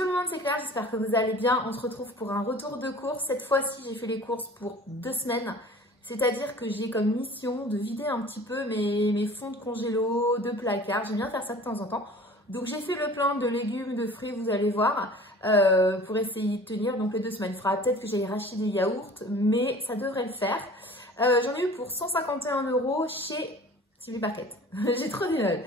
tout le monde, c'est Claire, j'espère que vous allez bien. On se retrouve pour un retour de course. Cette fois-ci, j'ai fait les courses pour 2 semaines. C'est-à-dire que j'ai comme mission de vider un petit peu mes fonds de congélo, de placard. J'aime bien faire ça de temps en temps. Donc j'ai fait le plein de légumes, de fruits, vous allez voir, pour essayer de tenir donc les 2 semaines. Il faudra peut-être que j'aille racheter des yaourts, mais ça devrait le faire. J'en ai eu pour 151 € chez Supermarket. J'ai trop du mal.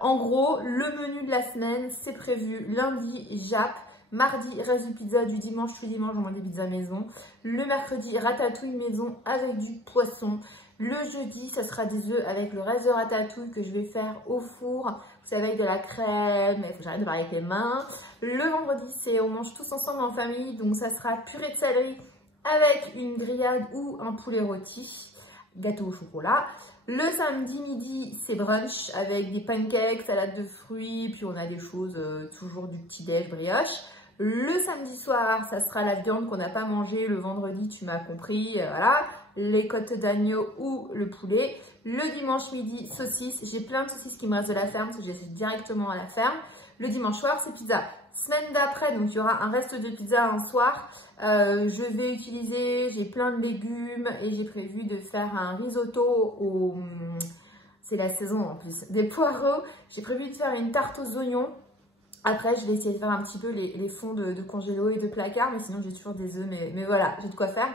En gros, le menu de la semaine, c'est prévu lundi, Jap. Mardi, reste de pizza. Du dimanche, tous les dimanches, on mange des pizzas maison. Le mercredi, ratatouille maison avec du poisson. Le jeudi, ça sera des œufs avec le reste de ratatouille que je vais faire au four. Vous savez, avec de la crème. Il faut que j'arrête de parler avec les mains. Le vendredi, on mange tous ensemble en famille. Donc, ça sera purée de céleri avec une grillade ou un poulet rôti. Gâteau au chocolat. Le samedi midi, c'est brunch avec des pancakes, salade de fruits, puis on a des choses, toujours du petit-déj, brioche. Le samedi soir, ça sera la viande qu'on n'a pas mangée. Le vendredi, tu m'as compris, voilà, les côtes d'agneau ou le poulet. Le dimanche midi, saucisses. J'ai plein de saucisses qui me restent de la ferme, parce que j'ai fait directement à la ferme. Le dimanche soir, c'est pizza. Semaine d'après, donc il y aura un reste de pizza un soir. Je vais utiliser, j'ai plein de légumes et j'ai prévu de faire un risotto au... C'est la saison en plus, des poireaux. J'ai prévu de faire une tarte aux oignons. Après, je vais essayer de faire un petit peu les fonds de congélo et de placard, mais sinon j'ai toujours des œufs, mais voilà, j'ai de quoi faire.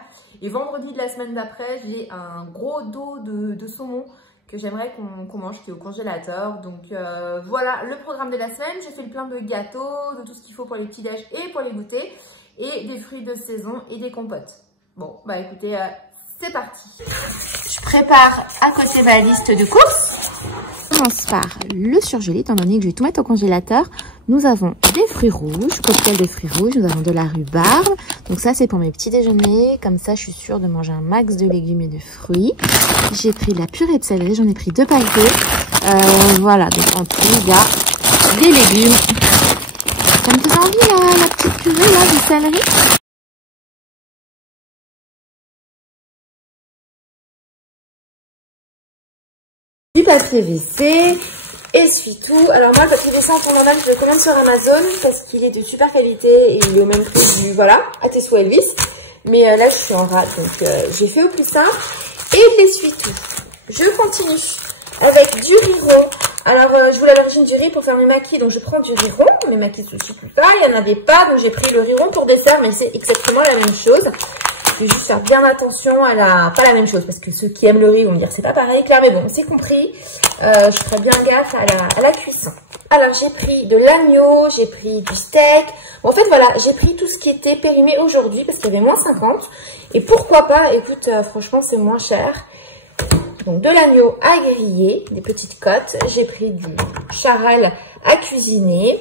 Et vendredi de la semaine d'après, j'ai un gros dos de saumon que j'aimerais qu'on mange, qui est au congélateur. Donc voilà le programme de la semaine. J'ai fait le plein de gâteaux, de tout ce qu'il faut pour les petits déj et pour les goûters, et des fruits de saison et des compotes. Bon, bah écoutez, c'est parti. Je prépare à côté ma liste de courses. On commence par le surgelé, étant donné que je vais tout mettre au congélateur. Nous avons des fruits rouges, cocktail de fruits rouges, nous avons de la rhubarbe. Donc ça, c'est pour mes petits déjeuners. Comme ça, je suis sûre de manger un max de légumes et de fruits. J'ai pris de la purée de céleri, j'en ai pris 2 paquets. Voilà, donc en tout, il y a des légumes. Ça me faisait envie, la petite purée là, de céleri. Du papier WC, essuie-tout. Alors moi, le papier WC en normal, je le commande sur Amazon parce qu'il est de super qualité et il est au même prix du, voilà, à tes souhaits Elvis. Mais là, je suis en rate, donc j'ai fait au plus simple. Et l'essuie-tout. Je continue avec du riz rond. Alors, je voulais à l'origine du riz pour faire mes maquis, donc je prends du riz rond. Mes maquis sushi plus tard, il n'y en avait pas, donc j'ai pris le riz rond pour dessert, mais c'est exactement la même chose. Je vais juste faire bien attention à la... Pas la même chose, parce que ceux qui aiment le riz vont me dire c'est pas pareil, Claire, mais bon, c'est compris. Je ferai bien gaffe à la cuisson. Alors, j'ai pris de l'agneau, j'ai pris du steak. Bon, en fait, voilà, j'ai pris tout ce qui était périmé aujourd'hui, parce qu'il y avait moins 50. Et pourquoi pas, écoute, franchement, c'est moins cher. Donc, de l'agneau à griller, des petites côtes. J'ai pris du charal à cuisiner.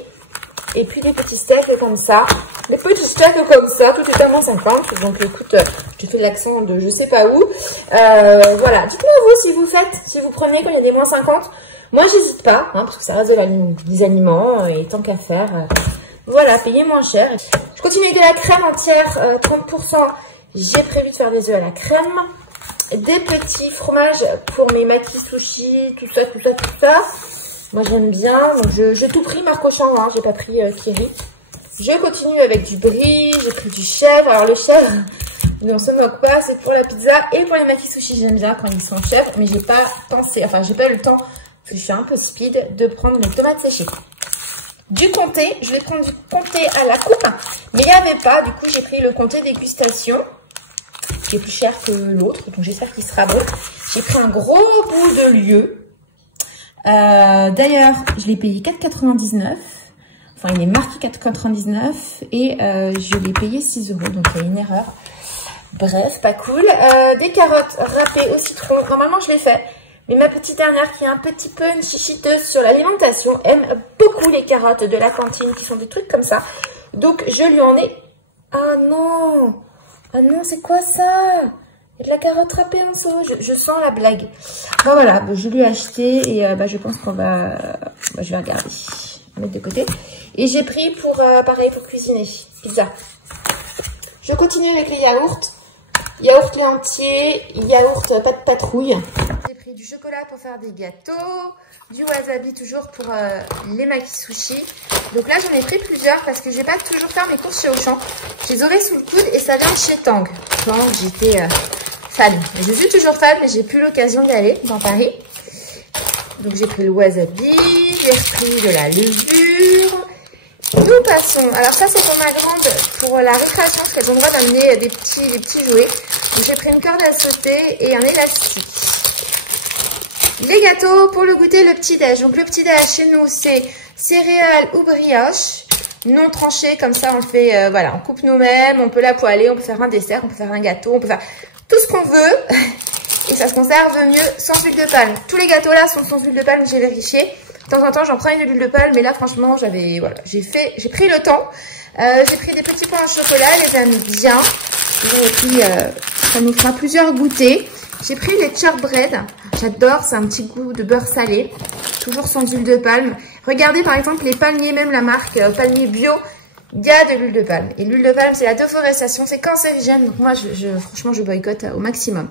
Et puis des petits steaks comme ça. Des petits steaks comme ça, tout est à moins 50. Donc écoute, je fais l'accent de je sais pas où. Voilà, dites-moi vous si vous faites, si vous prenez quand il y a des moins 50. Moi j'hésite pas, hein, parce que ça reste des aliments. Et tant qu'à faire, voilà, payer moins cher. Je continue avec de la crème entière, 30%. J'ai prévu de faire des œufs à la crème. Des petits fromages pour mes maquis sushi, tout ça, tout ça, tout ça. Moi j'aime bien, donc j'ai tout pris Marc Auchan, hein, j'ai pas pris Kiri. Je continue avec du brie, j'ai pris du chèvre. Alors le chèvre, on se moque pas, c'est pour la pizza et pour les maquis sushi, j'aime bien quand ils sont chèvre, mais j'ai pas pensé, enfin j'ai pas eu le temps, parce que je suis un peu speed, de prendre mes tomates séchées. Du comté, je vais prendre du comté à la coupe, mais il n'y avait pas, du coup j'ai pris le comté dégustation, qui est plus cher que l'autre, donc j'espère qu'il sera bon. J'ai pris un gros bout de lieu. D'ailleurs, je l'ai payé 4,99. Enfin, il est marqué 4,99 et je l'ai payé 6 €. Donc, il y a une erreur. Bref, pas cool. Des carottes râpées au citron. Normalement, je l'ai fait. Mais ma petite dernière, qui est un petit peu une chichiteuse sur l'alimentation, aime beaucoup les carottes de la cantine, qui sont des trucs comme ça. Donc, je lui en ai... Ah non! Ah non, c'est quoi ça? Il y a de la carotte râpée en sauce. Je sens la blague. Bon, voilà, je lui ai acheté et je pense qu'on va... je vais regarder. Mettre de côté. Et j'ai pris pour, pareil, pour cuisiner. Pizza. Je continue avec les yaourts. Yaourt lait entier. Yaourt pas de patrouille. J'ai pris du chocolat pour faire des gâteaux, du wasabi toujours pour les maki-sushi. Donc là, j'en ai pris plusieurs parce que je vais pas toujours faire mes courses chez Auchan. Je les aurai sous le coude et ça vient de chez Tang. Tang, j'étais fan. Je suis toujours fan, mais j'ai plus l'occasion d'y aller dans Paris. Donc j'ai pris le wasabi, j'ai repris de la levure. Nous passons. Alors ça, c'est pour ma grande, pour la récréation, parce qu'elles ont le droit d'amener des petits jouets. Donc j'ai pris une corde à sauter et un élastique. Les gâteaux pour le goûter, le petit-déj. Donc le petit-déj chez nous, c'est céréales ou brioche. Non tranché, comme ça on le fait, voilà, on coupe nous-mêmes, on peut la poêler, on peut faire un dessert, on peut faire un gâteau, on peut faire tout ce qu'on veut. Et ça se conserve mieux sans huile de palme. Tous les gâteaux là sont sans huile de palme, j'ai vérifié. De temps en temps, j'en prends une huile de palme, mais là, franchement, voilà, j'ai pris le temps. J'ai pris des petits pains au chocolat, les aime bien. J'ai pris, ça nous fera plusieurs goûters. J'ai pris les shortbread. J'adore, c'est un petit goût de beurre salé. Toujours sans huile de palme. Regardez, par exemple, les palmiers, même la marque Palmier Bio, il y a de l'huile de palme. Et l'huile de palme, c'est la déforestation, c'est cancérigène. Donc moi, franchement, je boycotte au maximum.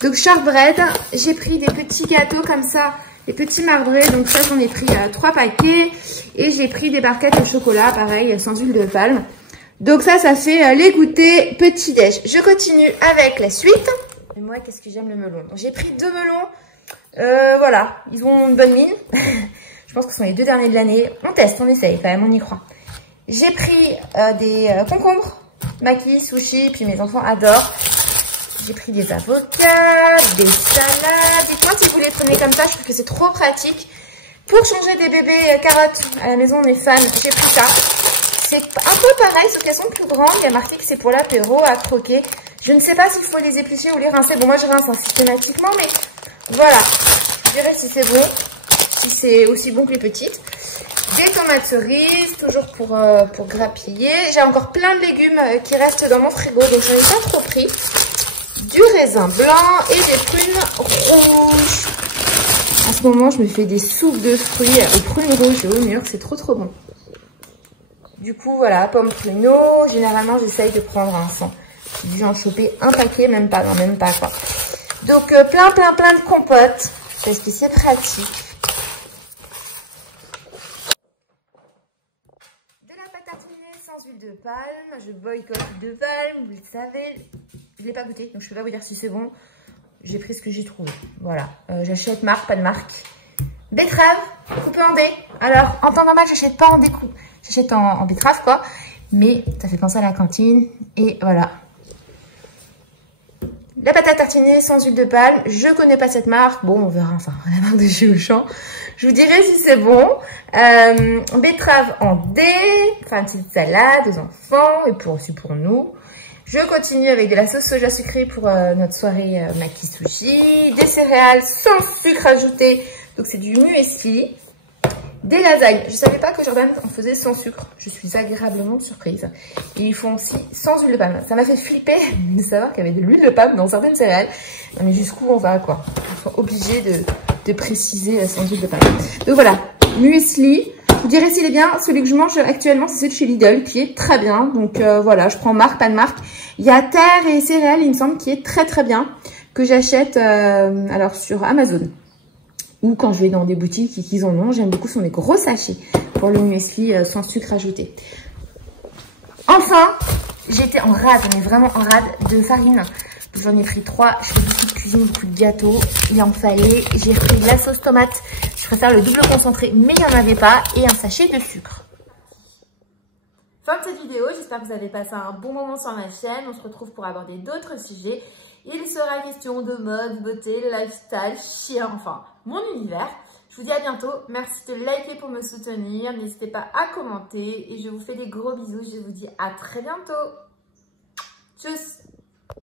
Donc, shortbread, j'ai pris des petits gâteaux comme ça. Les petits marbrés, donc ça j'en ai pris 3 paquets. Et j'ai pris des barquettes de chocolat, pareil, sans huile de palme. Donc ça fait les goûters petit-déj. Je continue avec la suite. Et moi, qu'est-ce que j'aime le melon. Donc j'ai pris 2 melons. Voilà, ils ont une bonne mine. Je pense que ce sont les 2 derniers de l'année. On teste, on essaye quand même, on y croit. J'ai pris des concombres, maki, sushi, puis mes enfants adorent. J'ai pris des avocats, des salades. Dites-moi si vous les prenez comme ça, je trouve que c'est trop pratique. Pour changer des bébés carottes, à la maison on est fan, j'ai pris ça. C'est un peu pareil, sauf qu'elles sont plus grandes. Il y a marqué que c'est pour l'apéro, à croquer. Je ne sais pas s'il faut les éplucher ou les rincer. Bon, moi je rince systématiquement, mais voilà. Je dirais si c'est bon, si c'est aussi bon que les petites. Des tomates cerises, toujours pour grappiller. J'ai encore plein de légumes qui restent dans mon frigo, donc j'en ai pas trop pris. Du raisin blanc et des prunes rouges. En ce moment, je me fais des soupes de fruits aux prunes rouges et au mûr. C'est trop bon. Du coup, voilà, pommes pruneaux. Généralement, j'essaye de prendre un 100. J'ai dû en choper un paquet, même pas quoi. Donc, plein de compotes. Parce que c'est pratique. De la pâte tartinée sans huile de palme. Je boycotte l'huile de palme, vous le savez. Je ne l'ai pas goûté, donc je ne peux pas vous dire si c'est bon. J'ai pris ce que j'ai trouvé. Voilà. J'achète marque, pas de marque. Betterave, coupée en dés. Alors, en temps normal, j'achète pas en découpe. J'achète en betterave, quoi. Mais ça fait penser à la cantine. Et voilà. La pâte à tartiner sans huile de palme. Je connais pas cette marque. Bon, on verra. Enfin, la marque de chez Auchan. Je vous dirai si c'est bon. Betterave en dés. Enfin, une petite salade aux enfants. Et aussi pour nous. Je continue avec de la sauce soja sucrée pour notre soirée maki sushi. Des céréales sans sucre ajouté. Donc c'est du muesli. Des lasagnes. Je ne savais pas que Jordan en faisait sans sucre. Je suis agréablement surprise. Et ils font aussi sans huile de palme. Ça m'a fait flipper de savoir qu'il y avait de l'huile de palme dans certaines céréales. Non mais jusqu'où on va quoi. Ils sont obligés de préciser sans huile de palme. Donc voilà, muesli. Vous direz s'il est bien. Celui que je mange actuellement, c'est celui de chez Lidl qui est très bien. Donc voilà, je prends marque, pas de marque. Il y a terre et céréales, il me semble, qui est très bien. Que j'achète alors sur Amazon. Ou quand je vais dans des boutiques qu'ils en ont. J'aime beaucoup, ce sont des gros sachets pour le muesli sans sucre ajouté. Enfin, j'étais en rade, mais vraiment en rade de farine. J'en ai pris 3. Je fais beaucoup de cuisine, beaucoup de gâteaux. Il en fallait. J'ai pris de la sauce tomate. Je préfère le double concentré, mais il n'y en avait pas. Et un sachet de sucre. Fin de cette vidéo. J'espère que vous avez passé un bon moment sur ma chaîne. On se retrouve pour aborder d'autres sujets. Il sera question de mode, beauté, le lifestyle, chien, enfin, mon univers. Je vous dis à bientôt. Merci de liker pour me soutenir. N'hésitez pas à commenter. Et je vous fais des gros bisous. Je vous dis à très bientôt. Tchuss!